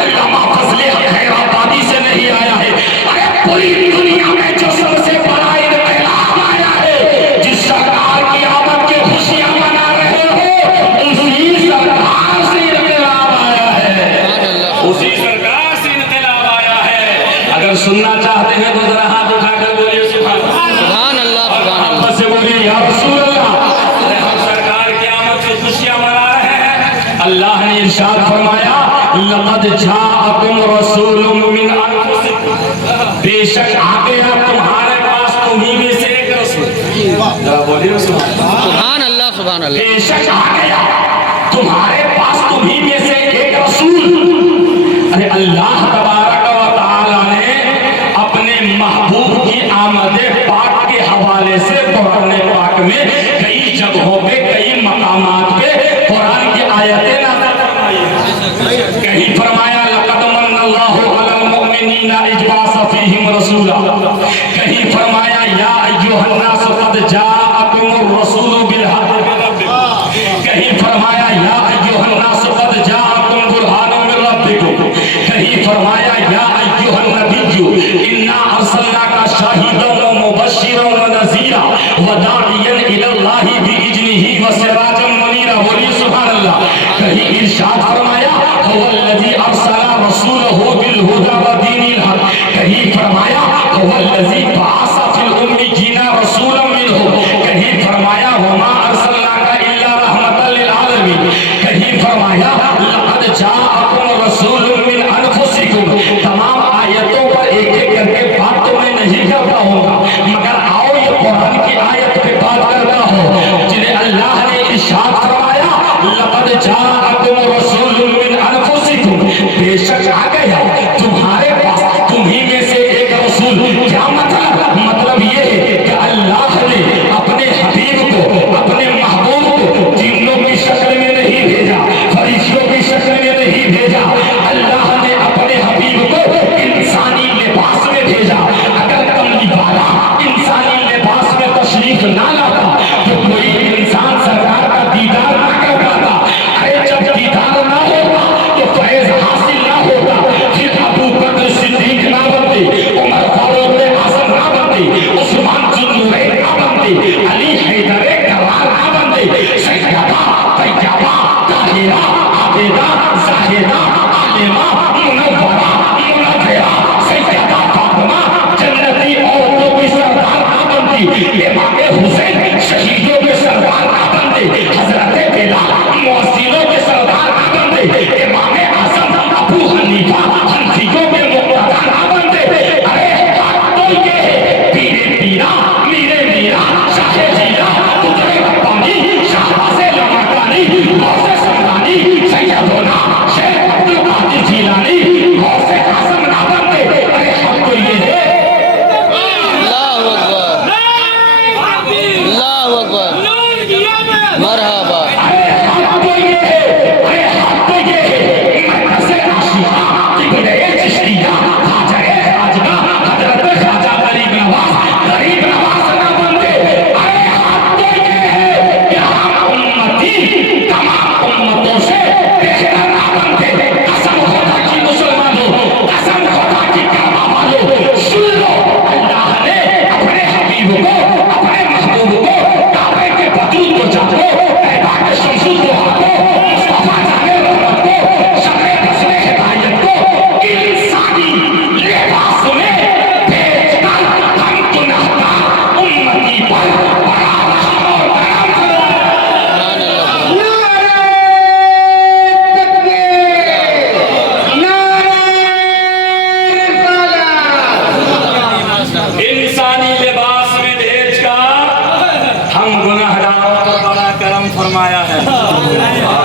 अल्लामा फजले हैदराबादी से नहीं आया है। अरे पूरी दुनिया में जो सबसे बड़ा इनकलाब आया है, जिस सरकार की आमद की खुशियां मना रहे हो, उसी सरकार से इनकलाब आया है, उसी सरकार से इनकलाब आया है। अगर सुनना चाहते हैं तो जरा हाथ उठाकर बोलिए सुभान अल्लाह, सुभान अल्लाह से बोलिए या रसूल अल्लाह। हम सरकार की आमद की खुशियां मना रहे हैं। अल्लाह ने इरशाद फरमाया, लक़द जाअकुम रसूलुम मिन अनफुसिकुम, बेशक आ गया तुम्हारे पास तुम्ही में से एक रसूल। जरा बोलिए सुभान अल्लाह, सुभान अल्लाह। बेशक आ गया तुम्हारे पास तुम्ही में से एक रसूल। अरे अल्लाह तबारक व तआला ने अपने महबूब की आमद पाक के हवाले से कुरान पाक में कई जगहों पे, कई मकामात पे कुरान की आयतें नाज़िल फरमाई है। कहीं फरमाया लक़द मन्नल्लाहु अलल मुमिनीना इज़ बअसा फ़ीहिम रसूला, कहीं फरमाया या अय्युहन्नास क़द जाअकुमुर रसूलु बिल हक़्क़ि मिन रब्बिकुम, कहीं फरमाया या अय्युहन्नास क़द जाअकुम बुरहानुम मिन रब्बिकुम, कहीं फरमाया या अय्युहन नबिय्यु इन्ना अर्सलनाका शाहिदन व मुबश्शिरन व नज़ीरा व दाइयन इलल्लाहि बिइज़्निही व सिराजन मुनीरा। बोलिए सुभान अल्लाह। कहीं इरशाद फरमाया हुवल्लज़ी अर्सला रसूलहु बिल हुदा व दीनिल हक़, कहीं फरमाया हुवल्लज़ी बअसा फिल उम्मिय्यीना रसूलन मिनहुम, कहीं फरमाया वमा अर्सलनाका इल्ला रहमतल लिल आलमीन, कहीं फरमाया लक़द जाअकुम रसूलुम मिन अनफुसिकुम। तमाम आयतों पर एक एक करके बात तो मैं नहीं करता हूँगा, मगर आओ ये कुरान की आयत पे बात करता हूँ जिन्हें अल्लाह ने इरशाद फरमाया लक़द जाअकुम रसूलुम मिन अनफुसिकुम, बेशक आ गया तुम्हारे पास तुम्ही में से एक रसूल। क्या मतलब ये है कि अल्लाह ने अपने हबीब को, अपने महबूब को जिन्नों की शक्ल में नहीं भेजा, फरिश्तों की शक्ल में नहीं भेजा, अल्लाह ने अपने हबीब को इंसानी लिबास में भेजा। अगर कमली वाला इंसानी लिबास में तशरीफ ना लाता तो कोई इंसान सरकार का दीदार ना कर पाता। अरे जब दीदार ना होता तो फैज हासिल ना होता, फिर अबू बकर सिद्दीक ना बनते, उमर फारूक आज़म ना बनते, उस्मान जुन्नूरैन ना बनते, अली हैदर करार ना बनते, सैयदा तैयबा ताहिरा आबिदा ज़ाहिदा आलिमा मुनव्वरा मुनव्वरा सैयदा फातिमा जन्नती औरतों की सरदार ना बनती, इमाम हुसैन शहीदों के सरदार ना बनते, हजरत बिलाल मुअज्जिनों के सरदार ना बनते, इमाम आज़म अबू हनीफा हनफियों के मुक्तदा ना बनते। अरे बात तो ये है, पीरे पीरा मीरे मीरा शाहे जीरा कुतुबे रब्बानी शाहबाज़े लमाकानी गौसे समदानी सैयदोना शेख अब्दुल कादिर जीलानी गौसे आज़म ना बनते। अरे हम तो ये है। अल्लाहु अकबर, अल्लाहु अकबर, मरहबा। अरे हम तो ये है, अरे हम तो ये है। मदरसे आशिका किबले चिश्तिया खाजा खाजगा हजरत ख्वाजा गरीब नवाज ना बनते। अरे हम तो ये है कि हम उम्मती तमाम उम्मतों से बेहतर ना बनते। कसम खुदा की मुसलमानों, कसम खुदा की काबा वालों, सुन लो अल्लाह ने अपने हबीब को, अपने महबूब को काबे के बदूद को जानो, पैदा के शमसुद को हाथों, मुस्तफा जाने रहमत को, शमे बसरे हिदायत को इंसानी लिबास में भेजकर हम गुनहगार उम्मती पर बड़ा रहम और करम इंसानी लिबास में भेजकर हम गुनहगारों पर बड़ा करम फरमाया है।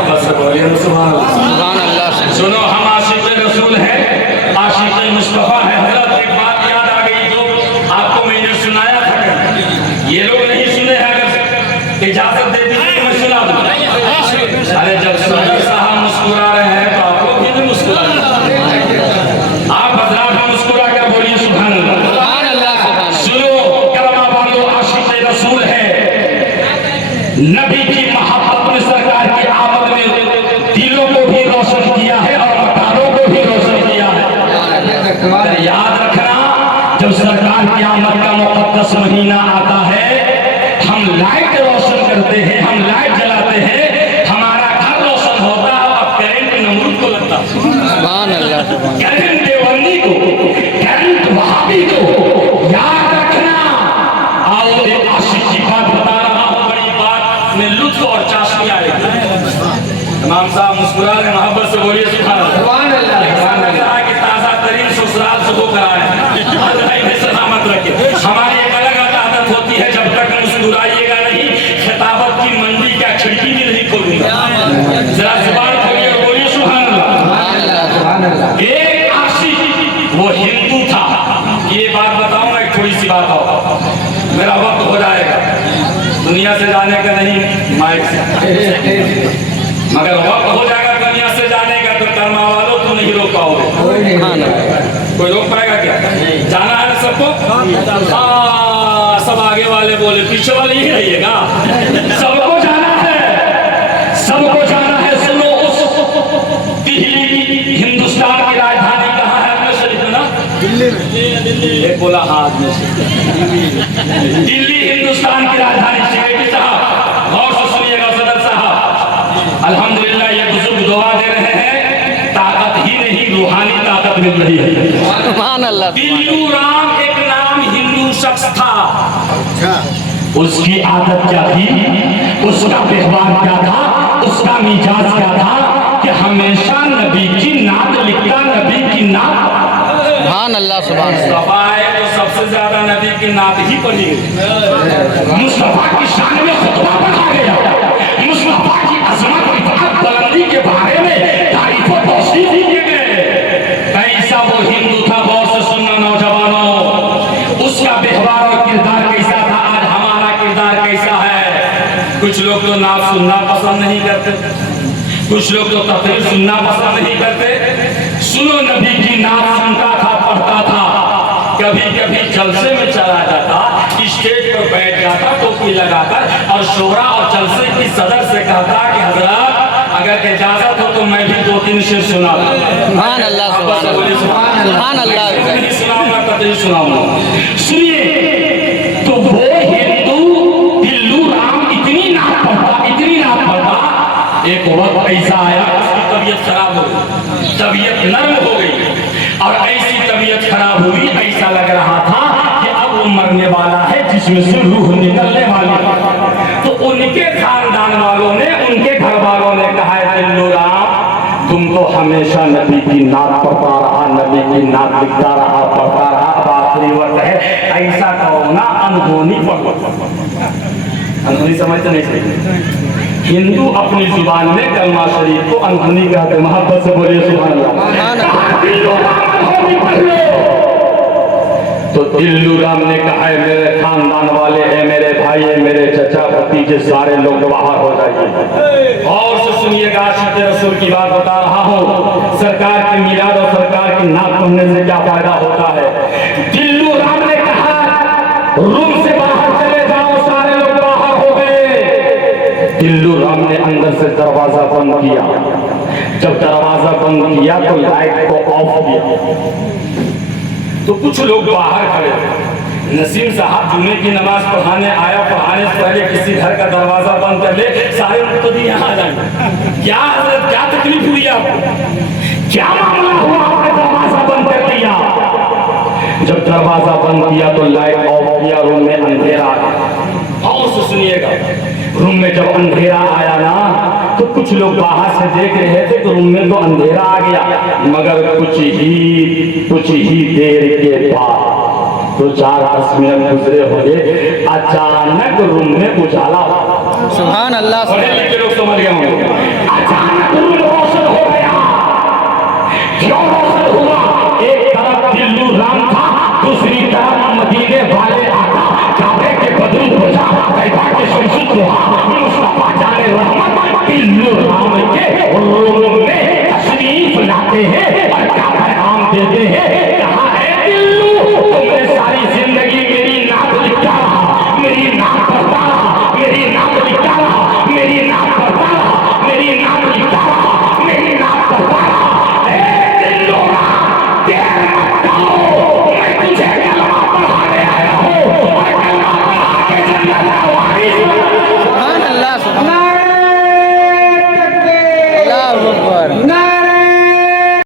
बस बोलिए सुभान अल्लाह। सुभान अल्लाह। सुनो, हम आशिक़ रसूल हैं, आशिक़ मुस्तफ़ा है। हज़रत एक बात याद आ गई जो आपको मैंने सुनाया था, ये लोग नहीं सुने हैं, अगर इजाजत दे दीजिए तो मैं सुना दूँ। अरे जब सदर साहब मुस्कुरा रहे हैं तो आप लोग भी नहीं मुस्कुराए। आप हज़रात मुस्कुरा कर बोलिए सुभान अल्लाह। सुभान अल्लाह, सुभान अल्लाह। सुनो कलमा वालों, आशिक़ रसूल है, नबी की मोहब्बत में सरकार की आमद में दिलों को भी रोशन किया है और मकानों को भी तो याद रखना, जब सरकार की आमद का मुकद्दस महीना आता है, हम लाइट रोशन करते हैं, हम लाइट जलाते हैं, हमारा घर रोशन होता है। अब करंट नमरूद को लगता है, सुभान अल्लाह, सुभान करंट देवबंदी को, करंट वहाबी को। याद रखना। आओ एक आशिक की बात बता रहा हूँ, बड़ी बात में लुत्फ और चाशनी आएगी। इमाम साहब मुस्कुरा रहे, मोहब्बत से बोलिए सुभान अल्लाह। कि ताजा तरीन ससुराल से होकर आए हैं, सलामत रखे। हमारी एक अलग आदत होती है, जब तक मुस्कुराइएगा नहीं, खिताबत की मंडी क्या खिड़की भी नहीं खोलूंगा। जरा जुबान खोलिए और बोलिए सुभान अल्लाह। एक आशिक वो हिंदू था। ये बात बताऊंगा, एक थोड़ी सी बात हो, मेरा वक्त हो जाएगा, दुनिया से जाने का नहीं, माइक से, मगर वक्त हो जाएगा दुनिया से जाने का। तो कर्मा वालों तुम नहीं रोक पाओगे। कोई रोक पाएगा क्या? जाना है ना सबको? हाँ, सब आगे वाले बोले, पीछे वाले ही रहिएगा। सबको जाना है, सबको जाना है। सुनो, उस दिल्ली हिंदुस्तान की राजधानी कहाँ है? अपने शरीफ में ना, दिल्ली। एक बोला हाथ में से, दिल्ली हिंदुस्तान की राजधानी। सेक्रेटरी साहब गौर से सुनिएगा, सदर साहब, अल्हम्दुलिल्लाह ये बुजुर्ग दुआ दे रहे हैं, ताकत ही नहीं रूहानी ताकत मिल रही है। सुभान अल्लाह। दिल्लू राम एक नाम हिंदू शख्स था। उसकी आदत क्या थी, उसका व्यवहार क्या था, उसका मिजाज क्या था कि हमेशा नबी की नात लिखता, नबी की नात। सुभान अल्लाह, सुभान अल्लाह। मुस्तफा है तो सबसे ज्यादा नबी की नात ही पढ़ी गई। मुस्तफा की शान में खुतबा पढ़ा गया, मुस्तफा की अजमत, रिफात, बुलंदी के बारे में तारीफ और तौसीफ किए गए। कैसा वो हिंदू था, गौर से सुनना नौजवानों, उसका व्यवहार और किरदार कैसा था। आज हमारा किरदार कैसा है? कुछ लोग तो नात सुनना पसंद नहीं करते, कुछ लोग तो तकरीर सुनना पसंद नहीं करते। सुनो, नबी की नात सुनता था, पढ़ता था, कभी कभी जलसे में चला जाता, स्टेज पर बैठ जाता टोपी लगाकर, और शोरा और जलसे की सदर से कहता कि हजरत अगर इजाजत हो तो मैं भी 2-3 शेर सुना दूं। सुभान अल्लाह, सुभान अल्लाह, सुभान अल्लाह। नहीं सुनाऊंगा तकरीर सुनाऊंगा। सुनिए, तो वो हिंदू दिल्लू राम इतनी नात पढ़ता, इतनी नात पढ़ता, एक वक्त ऐसा आया उसकी तबीयत खराब हो गई, तबीयत नर्म हो गई, और ऐसी तबीयत खराब हुई, ऐसा लग रहा था कि अब वो मरने वाला है, जिसमें से रूह निकलने वाली है। तो उनके खानदान वालों ने, उनके घर वालों ने कहा, दिल्लू राम तुम तो हमेशा नबी की नात पढ़ता रहा, नबी की नात लिखता रहा, पढ़ता रहा, अब आखिरी वक्त है, ऐसा कहो ना, अनहोनी पढ़ो। अनहोनी समझते नहीं सही? हिंदू अपनी जुबान में कलमा शरीफ को अनहोनी कहते। मोहब्बत से बोलिए सुभान अल्लाह। तो दिल्लू राम ने कहा है, मेरे खानदान वाले हैं, मेरे भाई है, मेरे चचा भतीजे सारे लोग बाहर हो जाइए। और से सुनिएगा, आशिक़ रसूल की बात बता रहा हूँ। सरकार की मिलाद और सरकार की नात पढ़ने से क्या फायदा होता है? दिल्लू राम ने कहा, रूम से बाहर चले जाओ, सारे लोग बाहर हो गए। दिल्लू राम ने अंदर से दरवाजा बंद किया। जब दरवाजा बंद किया तो लाइट को ऑफ किया, तो कुछ लोग बाहर खड़े थे। नसीम साहब जुम्मे की नमाज पढ़ाने आया, पढ़ाने से पहले किसी घर का दरवाजा बंद कर ले, सारे मुक्तदी यहाँ आ जाएंगे। क्या हजरत, क्या तकलीफ हुई आपको, क्या मामला हुआ, आपने दरवाजा बंद कर दिया? जब दरवाजा बंद किया तो लाइट ऑफ किया, रूम में अंधेरा आ गया। और से सुनिएगा, रूम में जब अंधेरा आया ना, तो कुछ लोग बाहर से देख रहे थे तो रूम में तो अंधेरा आ गया, मगर कुछ ही देर के बाद, तो 4-10 मिनट गुजरे होंगे, अचानक रूम में उजाला हुआ। सुभान अल्लाह। पढ़े लिखे लोग समझ गए होंगे। अचानक रूम रोशन हो गया। क्यों रोशन हुआ? एक तरफ दिल्लू राम था, दूसरी तरफ मदीने वाले आका, काबे के बदरू रोजा, तैयबा के शमसुल दुहा, मुस्तफा जाने रहमत, दिल्लू राम के रूम में